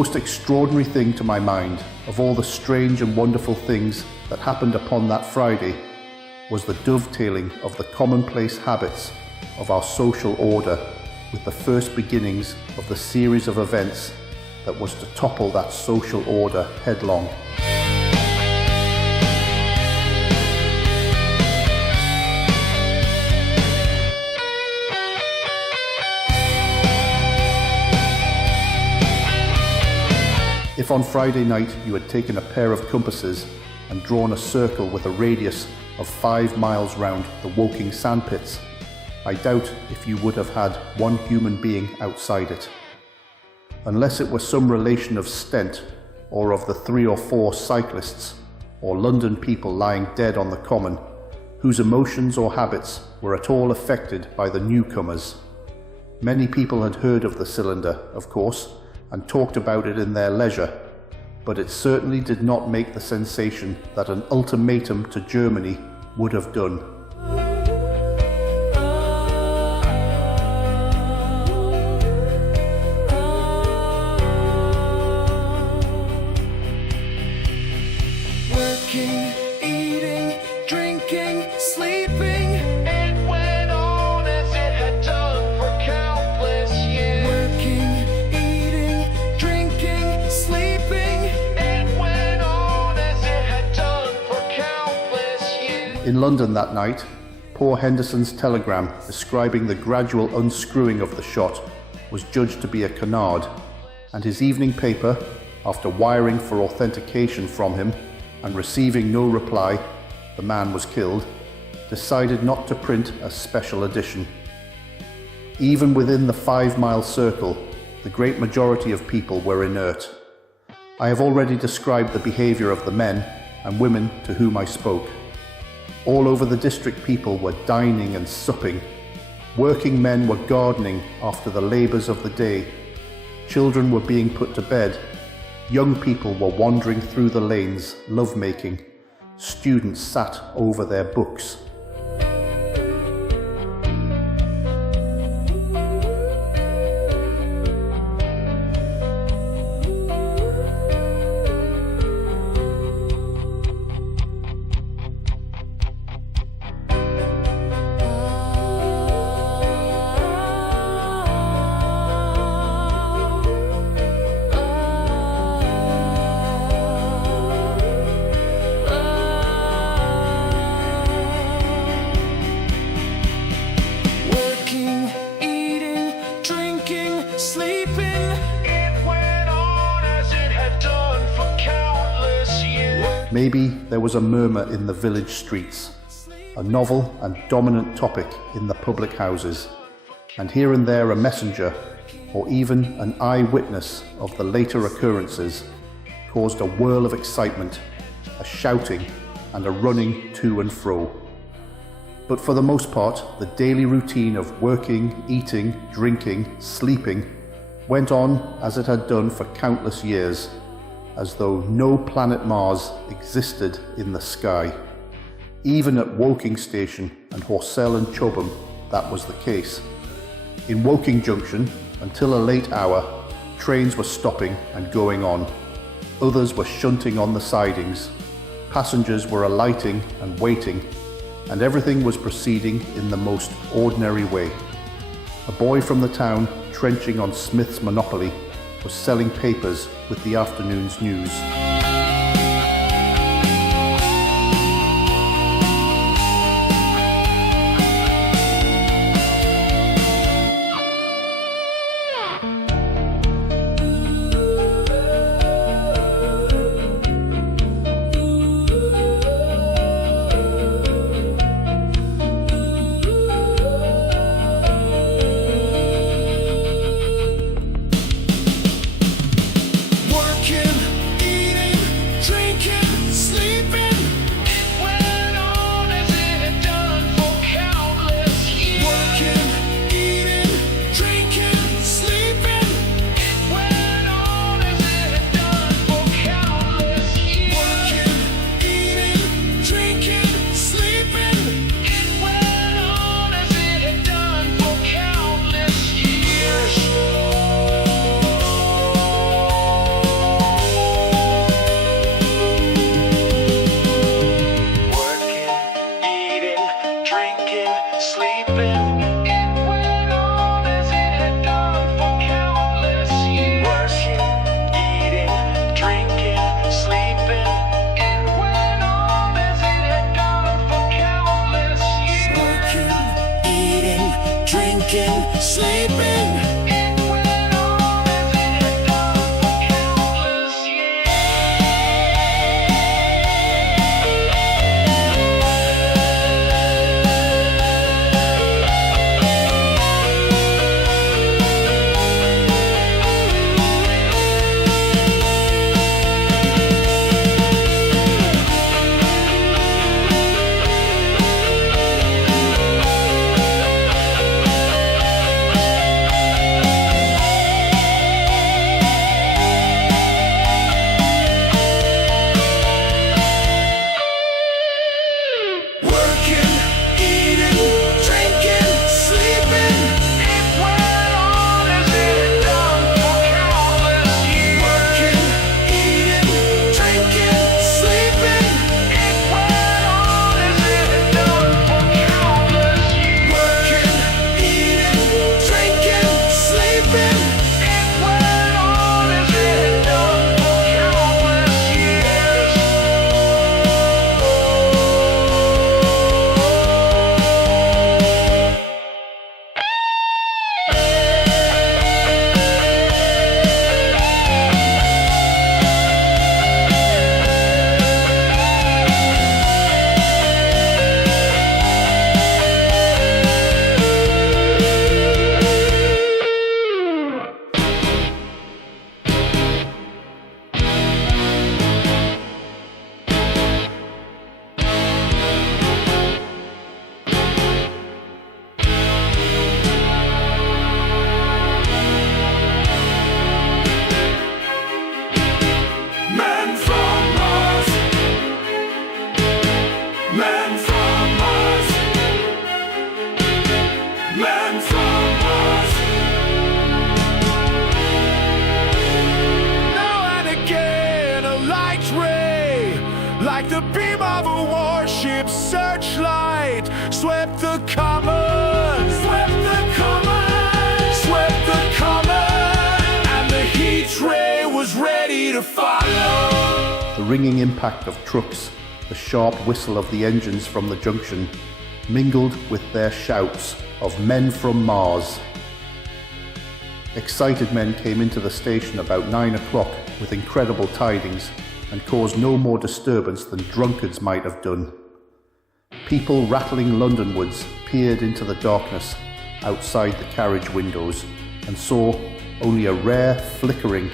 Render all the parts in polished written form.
most extraordinary thing to my mind, of all the strange and wonderful things that happened upon that Friday, was the dovetailing of the commonplace habits of our social order with the first beginnings of the series of events that was to topple that social order headlong. If on Friday night you had taken a pair of compasses and drawn a circle with a radius of 5 miles round the Woking sandpits, I doubt if you would have had one human being outside it. Unless it were some relation of Stent, or of the 3 or 4 cyclists, or London people lying dead on the common, whose emotions or habits were at all affected by the newcomers. Many people had heard of the cylinder, of course, and talked about it in their leisure, but it certainly did not make the sensation that an ultimatum to Germany would have done. Working, eating, drinking, sleeping. It went on as it had done for countless years. Working, eating, drinking, sleeping. It went on as it had done for countless years. In London that night, poor Henderson's telegram describing the gradual unscrewing of the shot was judged to be a canard, and his evening paper, after wiring for authentication from him and receiving no reply, the man was killed, decided not to print a special edition. Even within the 5-mile circle, the great majority of people were inert. I have already described the behaviour of the men and women to whom I spoke. All over the district people were dining and supping. Working men were gardening after the labours of the day. Children were being put to bed. Young people were wandering through the lanes, love-making. Students sat over their books. Maybe there was a murmur in the village streets, a novel and dominant topic in the public houses, and here and there a messenger, or even an eyewitness of the later occurrences, caused a whirl of excitement, a shouting, and a running to and fro. But for the most part, the daily routine of working, eating, drinking, sleeping went on as it had done for countless years, as though no planet Mars existed in the sky. Even at Woking Station and Horsell and Chobham, that was the case. In Woking Junction, until a late hour, trains were stopping and going on. Others were shunting on the sidings. Passengers were alighting and waiting, and everything was proceeding in the most ordinary way. A boy from the town, trenching on Smith's Monopoly, was selling papers with the afternoon's news. Working, eating, like the beam of a warship's searchlight, swept the common, swept the common, swept the common, and the heat ray was ready to follow. The ringing impact of trucks, the sharp whistle of the engines from the junction, mingled with their shouts of men from Mars. Excited men came into the station about 9 o'clock with incredible tidings and caused no more disturbance than drunkards might have done. People rattling Londonwards peered into the darkness outside the carriage windows and saw only a rare, flickering,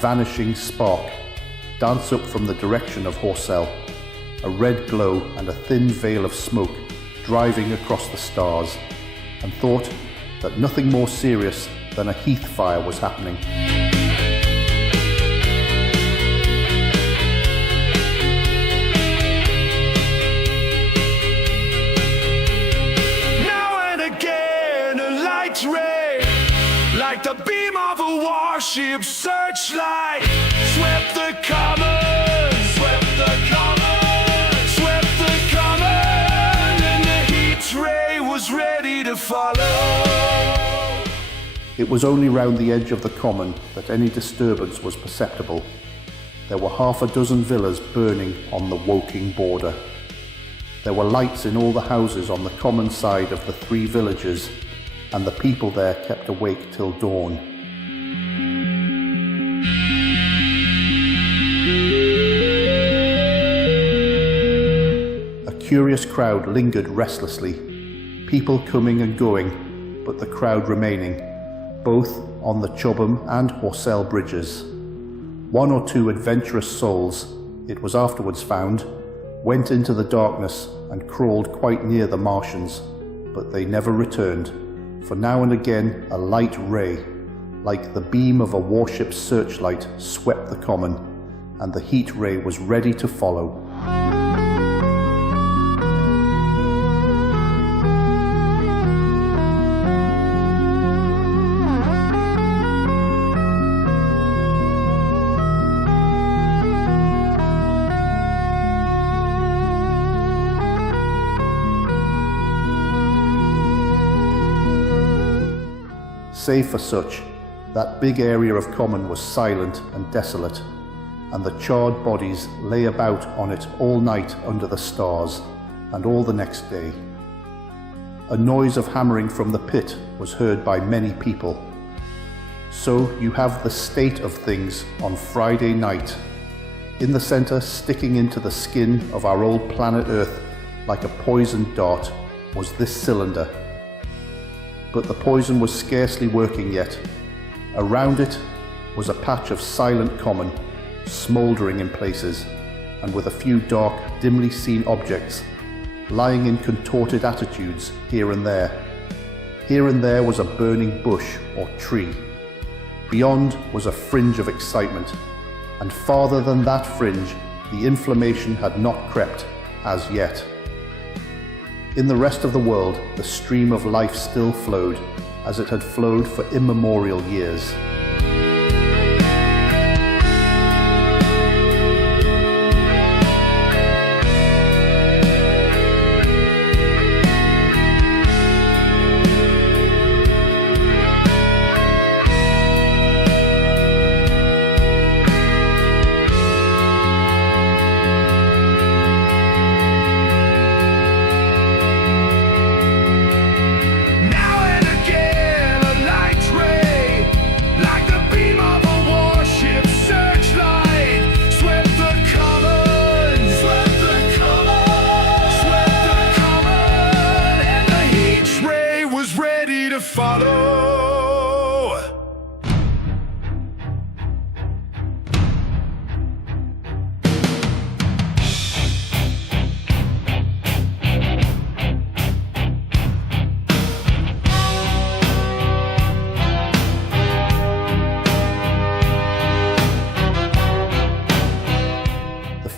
vanishing spark dance up from the direction of Horsell, a red glow and a thin veil of smoke driving across the stars, and thought that nothing more serious than a heath fire was happening. Now and again a light ray, like the beam of a warship's searchlight, swept the common, swept the common, swept the common, and the heat ray was ready to follow. It was only round the edge of the common that any disturbance was perceptible. There were half a dozen villas burning on the Woking border. There were lights in all the houses on the common side of the 3 villages, and the people there kept awake till dawn. A curious crowd lingered restlessly, people coming and going, but the crowd remaining, both on the Chobham and Horsell bridges. 1 or 2 adventurous souls, it was afterwards found, went into the darkness and crawled quite near the Martians, but they never returned, for now and again a light ray, like the beam of a warship's searchlight, swept the common, and the heat ray was ready to follow. Save for such, that big area of common was silent and desolate, and the charred bodies lay about on it all night under the stars, and all the next day. A noise of hammering from the pit was heard by many people. So you have the state of things on Friday night. In the centre, sticking into the skin of our old planet Earth like a poisoned dart, was this cylinder. But the poison was scarcely working yet. Around it was a patch of silent common, smouldering in places, and with a few dark, dimly seen objects, lying in contorted attitudes here and there. Here and there was a burning bush or tree. Beyond was a fringe of excitement, and farther than that fringe, the inflammation had not crept as yet. In the rest of the world, the stream of life still flowed, as it had flowed for immemorial years.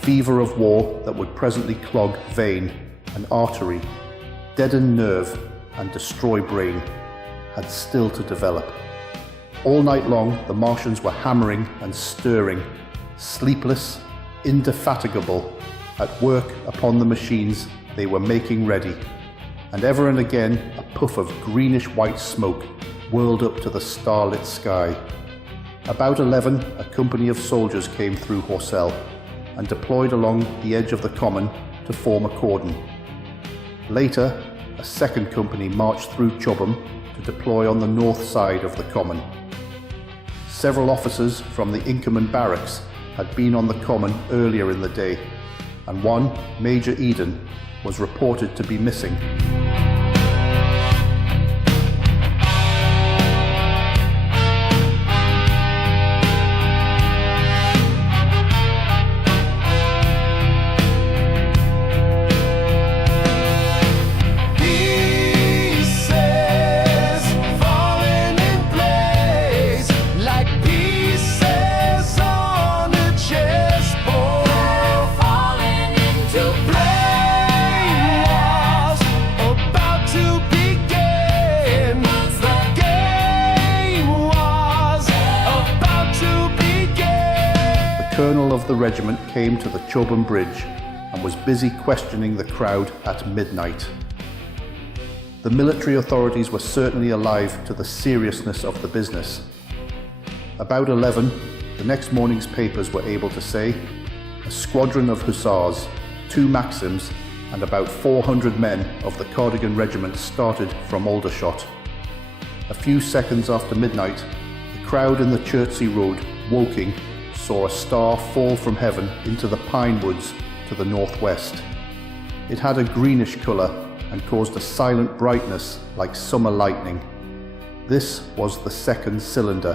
Fever of war that would presently clog vein and artery, deaden nerve and destroy brain, had still to develop. All night long the Martians were hammering and stirring, sleepless, indefatigable, at work upon the machines they were making ready, and ever and again a puff of greenish-white smoke whirled up to the starlit sky. About 11, a company of soldiers came through Horsell and deployed along the edge of the common to form a cordon. Later, a second company marched through Chobham to deploy on the north side of the common. Several officers from the Inkerman barracks had been on the common earlier in the day, and one, Major Eden, was reported to be missing. The colonel of the regiment came to the Chobham Bridge and was busy questioning the crowd at midnight. The military authorities were certainly alive to the seriousness of the business. About 11, the next morning's papers were able to say, a squadron of hussars, 2 Maxims, and about 400 men of the Cardigan Regiment started from Aldershot. A few seconds after midnight, the crowd in the Chertsey Road, Woking, saw a star fall from heaven into the pine woods to the northwest. It had a greenish colour and caused a silent brightness like summer lightning. This was the second cylinder.